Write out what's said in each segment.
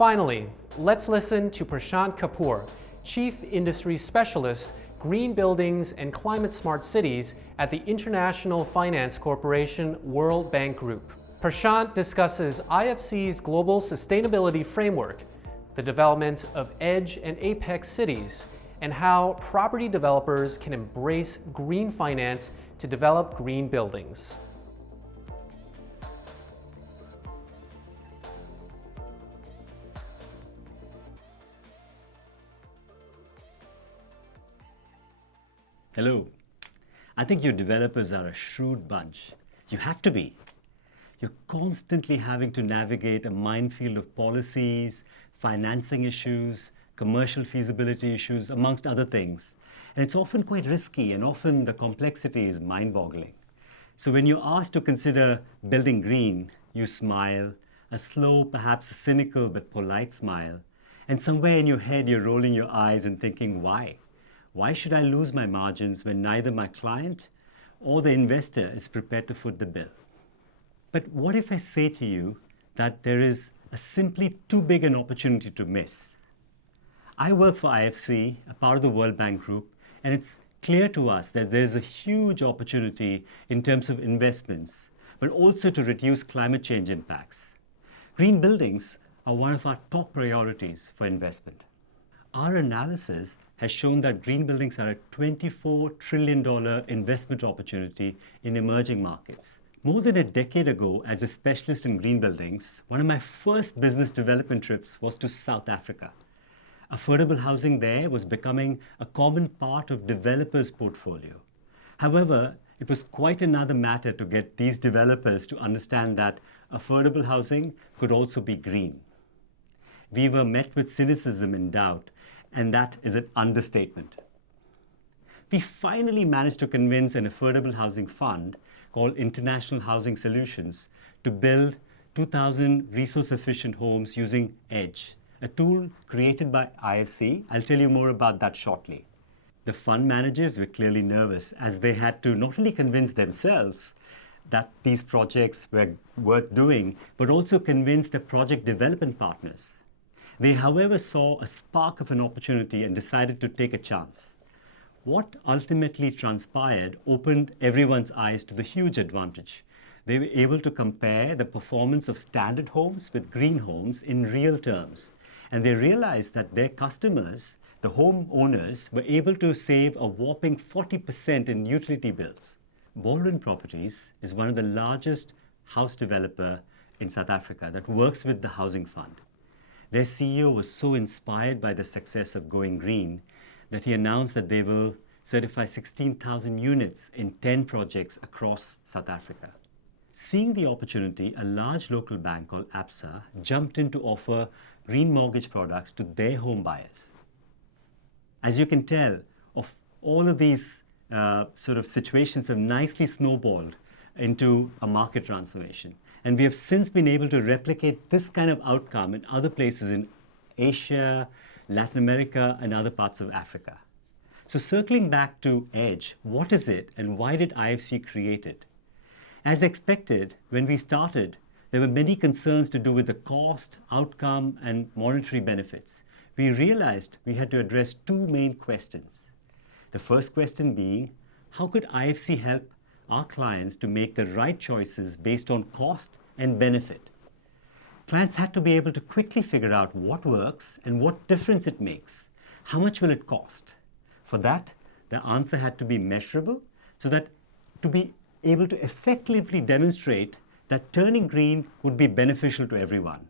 Finally, let's listen to Prashant Kapoor, Chief Industry Specialist, Green Buildings and Climate Smart Cities at the International Finance Corporation World Bank Group. Prashant discusses IFC's global sustainability framework, the development of edge and apex cities, and how property developers can embrace green finance to develop green buildings. Hello. I think you developers are a shrewd bunch. You have to be. You're constantly having to navigate a minefield of policies, financing issues, commercial feasibility issues, amongst other things. And it's often quite risky, and often the complexity is mind-boggling. So when you're asked to consider building green, you smile, a slow, perhaps a cynical but polite smile. And somewhere in your head, you're rolling your eyes and thinking, why? Why should I lose my margins when neither my client or the investor is prepared to foot the bill? But what if I say to you that there is a simply too big an opportunity to miss? I work for IFC, a part of the World Bank Group, and it's clear to us that there's a huge opportunity in terms of investments, but also to reduce climate change impacts. Green buildings are one of our top priorities for investment. Our analysis has shown that green buildings are a $24 trillion investment opportunity in emerging markets. More than a decade ago, as a specialist in green buildings, one of my first business development trips was to South Africa. Affordable housing there was becoming a common part of developers' portfolio. However, it was quite another matter to get these developers to understand that affordable housing could also be green. We were met with cynicism and doubt, and that is an understatement. We finally managed to convince an affordable housing fund called International Housing Solutions to build 2,000 resource-efficient homes using EDGE, a tool created by IFC. I'll tell you more about that shortly. The fund managers were clearly nervous as they had to not only convince themselves that these projects were worth doing, but also convince the project development partners. They, however, saw a spark of an opportunity and decided to take a chance. What ultimately transpired opened everyone's eyes to the huge advantage. They were able to compare the performance of standard homes with green homes in real terms. And they realized that their customers, the homeowners, were able to save a whopping 40% in utility bills. Baldwin Properties is one of the largest house developer in South Africa that works with the Housing Fund. Their CEO was so inspired by the success of going green that he announced that they will certify 16,000 units in 10 projects across South Africa. Seeing the opportunity, a large local bank called ABSA jumped in to offer green mortgage products to their home buyers. As you can tell, of all of these sort of situations have nicely snowballed into a market transformation. And we have since been able to replicate this kind of outcome in other places in Asia, Latin America, and other parts of Africa. So circling back to EDGE, what is it and why did IFC create it? As expected, when we started, there were many concerns to do with the cost, outcome, and monetary benefits. We realized we had to address two main questions. The first question being, how could IFC help our clients to make the right choices based on cost and benefit? Clients had to be able to quickly figure out what works and what difference it makes. How much will it cost? For that, the answer had to be measurable so that to be able to effectively demonstrate that turning green would be beneficial to everyone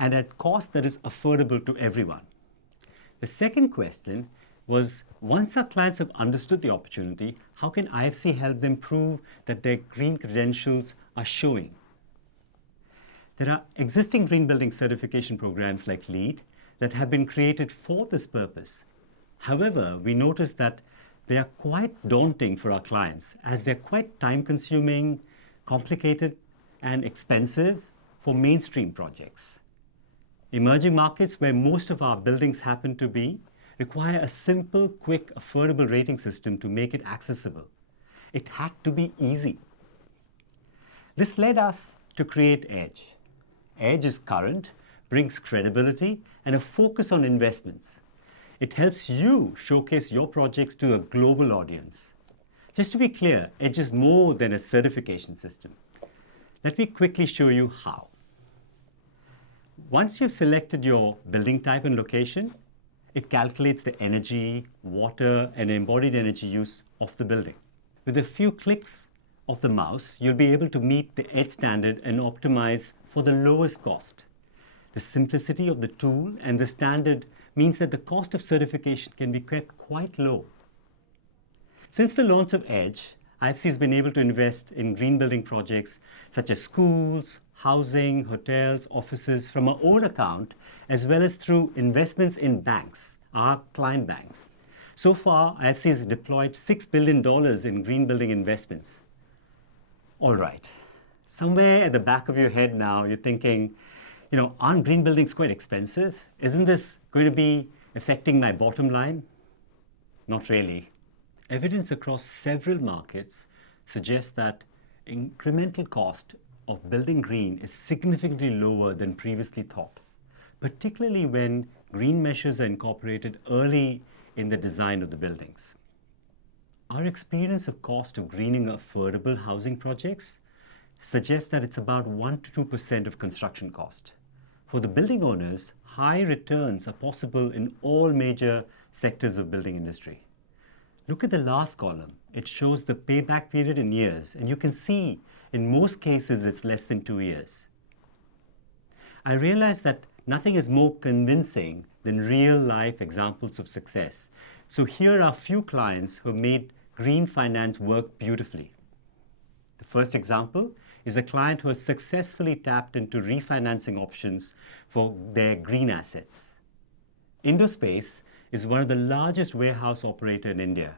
and at cost that is affordable to everyone. The second question was, once our clients have understood the opportunity, how can IFC help them prove that their green credentials are showing? There are existing green building certification programs like LEED that have been created for this purpose. However, we noticed that they are quite daunting for our clients as they're quite time-consuming, complicated, and expensive for mainstream projects. Emerging markets where most of our buildings happen to be require a simple, quick, affordable rating system to make it accessible. It had to be easy. This led us to create EDGE. EDGE is current, brings credibility and a focus on investments. It helps you showcase your projects to a global audience. Just to be clear, Edge is more than a certification system. Let me quickly show you how. Once you've selected your building type and location, it calculates the energy, water, and embodied energy use of the building. With a few clicks of the mouse, you'll be able to meet the EDGE standard and optimize for the lowest cost. The simplicity of the tool and the standard means that the cost of certification can be kept quite low. Since the launch of EDGE, IFC has been able to invest in green building projects such as schools, housing, hotels, offices from our own account, as well as through investments in banks, our client banks. So far, IFC has deployed $6 billion in green building investments. All right, somewhere at the back of your head now, you're thinking, aren't green buildings quite expensive? Isn't this going to be affecting my bottom line? Not really. Evidence across several markets suggests that incremental cost of building green is significantly lower than previously thought, particularly when green measures are incorporated early in the design of the buildings. Our experience of cost of greening affordable housing projects suggests that it's about 1 to 2% of construction cost. For the building owners, high returns are possible in all major sectors of building industry. Look at the last column. It shows the payback period in years, and you can see in most cases it's less than 2 years. I realize that nothing is more convincing than real-life examples of success. So here are a few clients who have made green finance work beautifully. The first example is a client who has successfully tapped into refinancing options for their green assets. Indospace is one of the largest warehouse operators in India,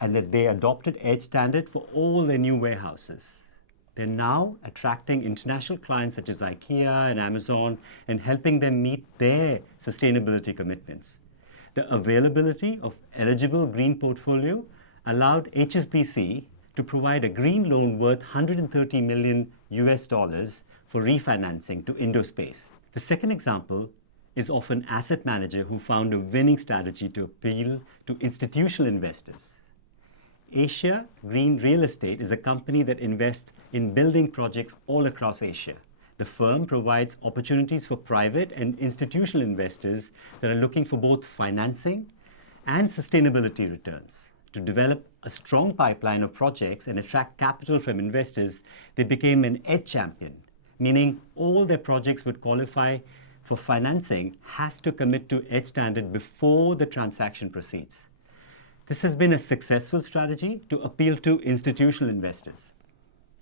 and that they adopted EDGE standard for all their new warehouses. They're now attracting international clients such as IKEA and Amazon and helping them meet their sustainability commitments. The availability of eligible green portfolio allowed HSBC to provide a green loan worth $130 million for refinancing to Indospace. The second example is of an asset manager who found a winning strategy to appeal to institutional investors. Asia Green Real Estate is a company that invests in building projects all across Asia. The firm provides opportunities for private and institutional investors that are looking for both financing and sustainability returns. To develop a strong pipeline of projects and attract capital from investors, they became an EDGE champion, meaning all their projects would qualify for financing has to commit to EDGE standard before the transaction proceeds. This has been a successful strategy to appeal to institutional investors.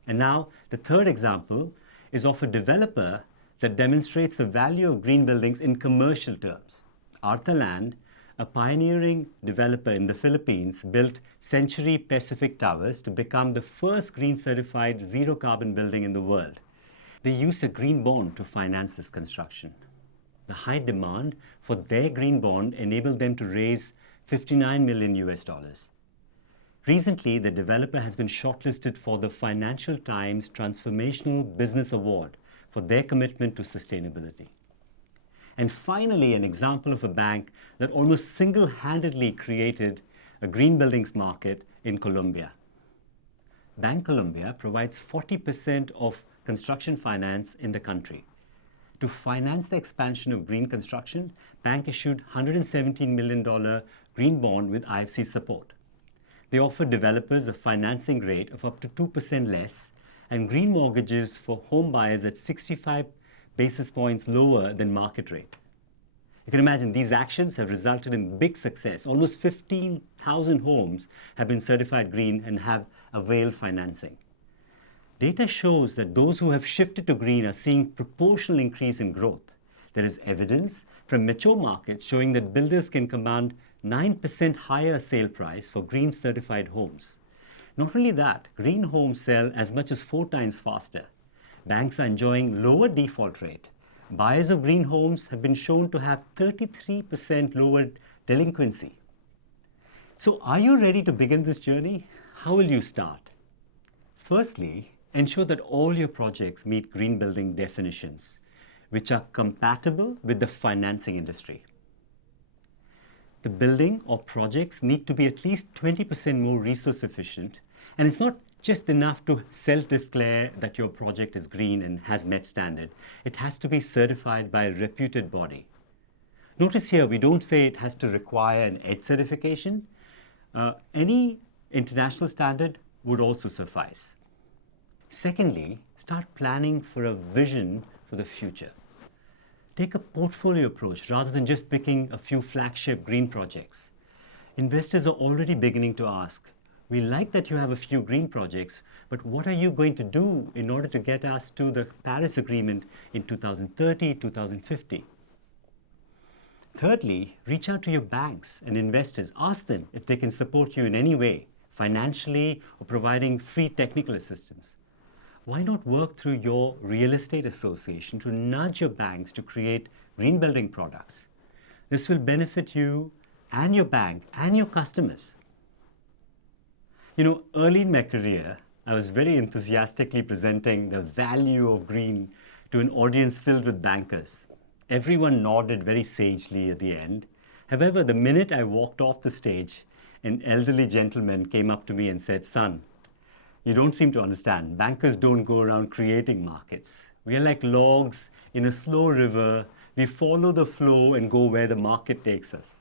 And now, the third example is of a developer that demonstrates the value of green buildings in commercial terms. Arthaland, a pioneering developer in the Philippines, built Century Pacific Towers to become the first green certified zero carbon building in the world. They used a green bond to finance this construction. The high demand for their green bond enabled them to raise $59 million. Recently, the developer has been shortlisted for the Financial Times Transformational Business Award for their commitment to sustainability. And finally, an example of a bank that almost single-handedly created a green buildings market in Colombia. Bancolombia provides 40% of construction finance in the country. To finance the expansion of green construction, bank issued $117 million green bond with IFC support. They offer developers a financing rate of up to 2% less and green mortgages for home buyers at 65 basis points lower than market rate. You can imagine these actions have resulted in big success. Almost 15,000 homes have been certified green and have availed financing. Data shows that those who have shifted to green are seeing proportional increase in growth. There is evidence from mature markets showing that builders can command 9% higher sale price for green certified homes. Not only that, green homes sell as much as 4 times faster. Banks are enjoying lower default rate. Buyers of green homes have been shown to have 33% lower delinquency. So are you ready to begin this journey? How will you start? Firstly, ensure that all your projects meet green building definitions. which are compatible with the financing industry. The building or projects need to be at least 20% more resource efficient, and it's not just enough to self-declare that your project is green and has met standard. It has to be certified by a reputed body. Notice here, we don't say it has to require an EDGE certification. Any international standard would also suffice. Secondly, start planning for a vision for the future. Take a portfolio approach rather than just picking a few flagship green projects. Investors are already beginning to ask, we like that you have a few green projects, but what are you going to do in order to get us to the Paris Agreement in 2030, 2050? Thirdly, reach out to your banks and investors. Ask them if they can support you in any way, financially or providing free technical assistance. Why not work through your real estate association to nudge your banks to create green building products? This will benefit you and your bank and your customers. You know, early in my career, I was very enthusiastically presenting the value of green to an audience filled with bankers. Everyone nodded very sagely at the end. However, the minute I walked off the stage, an elderly gentleman came up to me and said, "Son, you don't seem to understand. Bankers don't go around creating markets. We are like logs in a slow river. We follow the flow and go where the market takes us."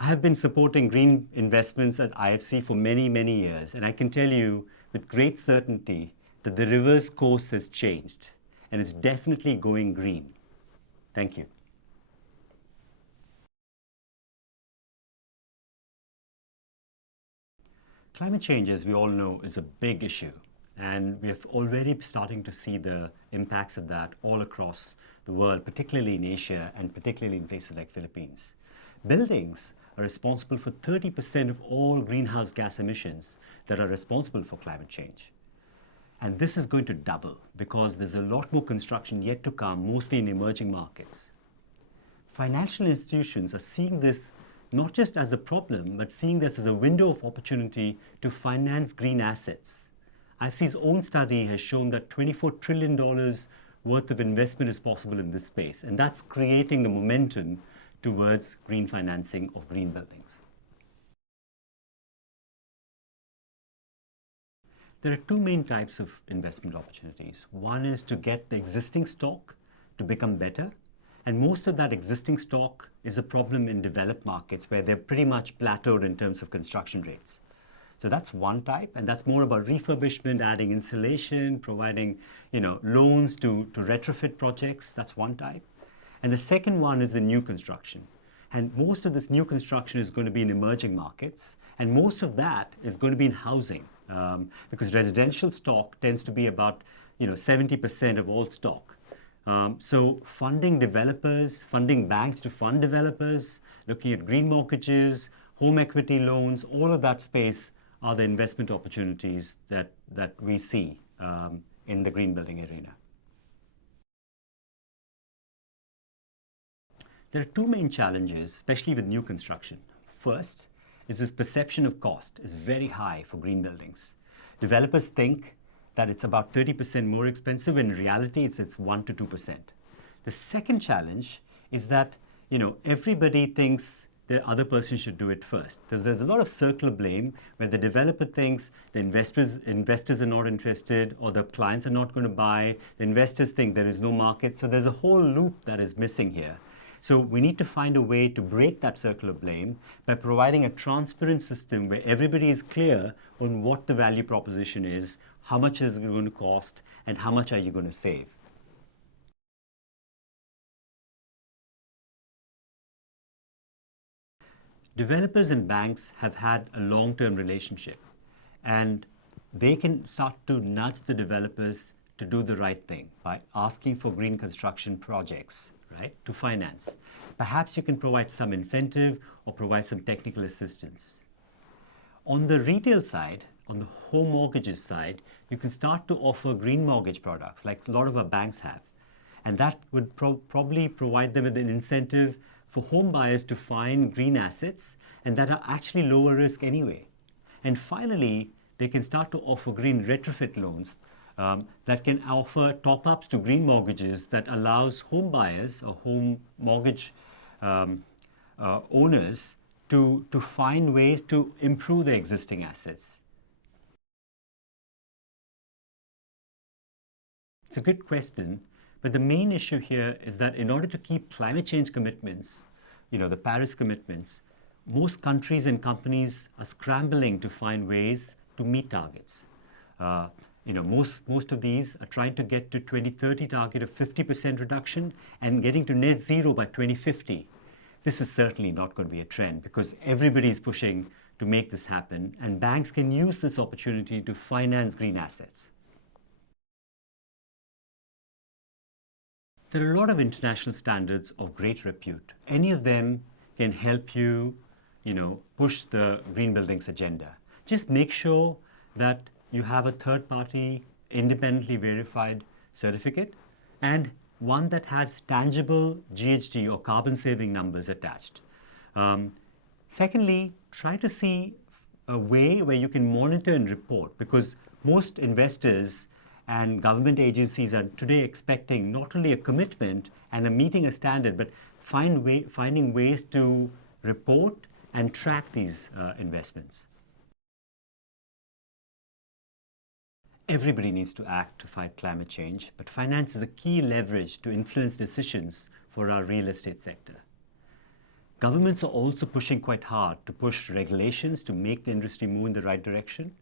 I have been supporting green investments at IFC for many, many years, and I can tell you with great certainty that the river's course has changed, and it's definitely going green. Thank you. Climate change, as we all know, is a big issue, and we are already starting to see the impacts of that all across the world, particularly in Asia and particularly in places like Philippines. Buildings are responsible for 30% of all greenhouse gas emissions that are responsible for climate change. And this is going to double because there's a lot more construction yet to come, mostly in emerging markets. Financial institutions are seeing this not just as a problem, but seeing this as a window of opportunity to finance green assets. IFC's own study has shown that $24 trillion worth of investment is possible in this space, and that's creating the momentum towards green financing of green buildings. There are two main types of investment opportunities. One is to get the existing stock to become better, and most of that existing stock is a problem in developed markets where they're pretty much plateaued in terms of construction rates. So that's one type, and that's more about refurbishment, adding insulation, providing loans to retrofit projects. That's one type. And the second one is the new construction. And most of this new construction is going to be in emerging markets, and most of that is going to be in housing, because residential stock tends to be about 70% of all stock. So funding developers, funding banks to fund developers, looking at green mortgages, home equity loans, all of that space are the investment opportunities that we see in the green building arena. There are two main challenges, especially with new construction. First is this perception of cost is very high for green buildings. Developers think that it's about 30% more expensive. In reality, it's 1 to 2%. The second challenge is that everybody thinks the other person should do it first. There's a lot of circular blame where the developer thinks the investors are not interested, or the clients are not going to buy. The investors think there is no market. So there's a whole loop that is missing here. So we need to find a way to break that circle of blame by providing a transparent system where everybody is clear on what the value proposition is, how much is it going to cost, and how much are you going to save. Developers and banks have had a long-term relationship, and they can start to nudge the developers to do the right thing by asking for green construction projects, right, to finance. Perhaps you can provide some incentive or provide some technical assistance. On the retail side, on the home mortgages side, you can start to offer green mortgage products like a lot of our banks have. And that would probably provide them with an incentive for home buyers to find green assets and that are actually lower risk anyway. And finally, they can start to offer green retrofit loans that can offer top-ups to green mortgages that allows home buyers or home mortgage owners to find ways to improve their existing assets. It's a good question, but the main issue here is that in order to keep climate change commitments, the Paris commitments, most countries and companies are scrambling to find ways to meet targets. Most of these are trying to get to 2030 target of 50% reduction and getting to net zero by 2050. This is certainly not going to be a trend because everybody is pushing to make this happen, and banks can use this opportunity to finance green assets. There are a lot of international standards of great repute. Any of them can help you, push the green buildings agenda. Just make sure that you have a third-party, independently verified certificate and one that has tangible GHG or carbon saving numbers attached. Secondly, try to see a way where you can monitor and report, because most investors and government agencies are today expecting not only a commitment and meeting a standard, but finding ways to report and track these investments. Everybody needs to act to fight climate change, but finance is a key leverage to influence decisions for our real estate sector. Governments are also pushing quite hard to push regulations to make the industry move in the right direction.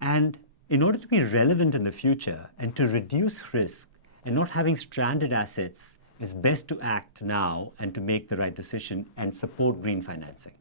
And in order to be relevant in the future and to reduce risk and not having stranded assets, it's best to act now and to make the right decision and support green financing.